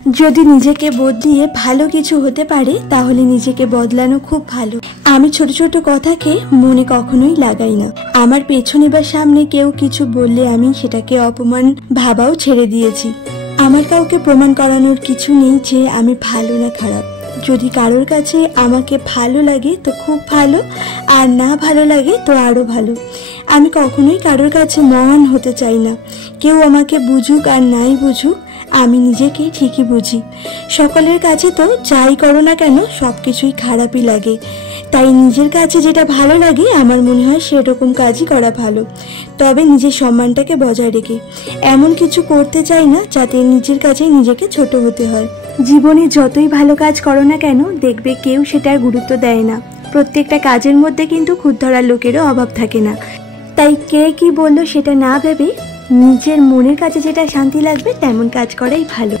যদি নিজেকে বদলিয়ে ভালো কিছু হতে পারে তাহলে নিজেকে বদলানো খুব ভালো। আমি ছোট ছোট কথাকে মনে কখনোই লাগাই না। আমার পেছনে বা সামনে কেউ কিছু বললে আমি সেটাকে অপমান ভাবাও ছেড়ে দিয়েছি। আমার কাউকে প্রমাণ করানোর কিছু নেই যে আমি ভালো না খারাপ। যদি কারোর কাছে আমাকে ভালো লাগে তো খুব ভালো, আর না ভালো লাগে তো আরো ভালো। আমি কখনোই কারোর কাছে মহান হতে চাই না। কেউ আমাকে বুঝুক আর নাই বুঝুক, আমি নিজেকে ঠিকই বুঝি। সকলের কাছে তো যাই করো না কেন সবকিছুই খারাপই লাগে। তাই নিজের কাছে যেটা ভালো লাগে আমার মনে হয় সেরকম কাজই করা ভালো, তবে নিজের সম্মানটাকে বজায় রেখে। এমন কিছু করতে চাই না যাতে নিজের কাছে নিজেকে ছোট হতে হয়। জীবনে যতই ভালো কাজ করো না কেন দেখবে কেউ সেটার গুরুত্ব দেয় না। প্রত্যেকটা কাজের মধ্যে কিন্তু খুঁত ধরার লোকেরও অভাব থাকে না। তাই কে কি বললো সেটা না ভেবে নিজের মনের কাছে যেটা শান্তি লাগবে তেমন কাজ করাই ভালো।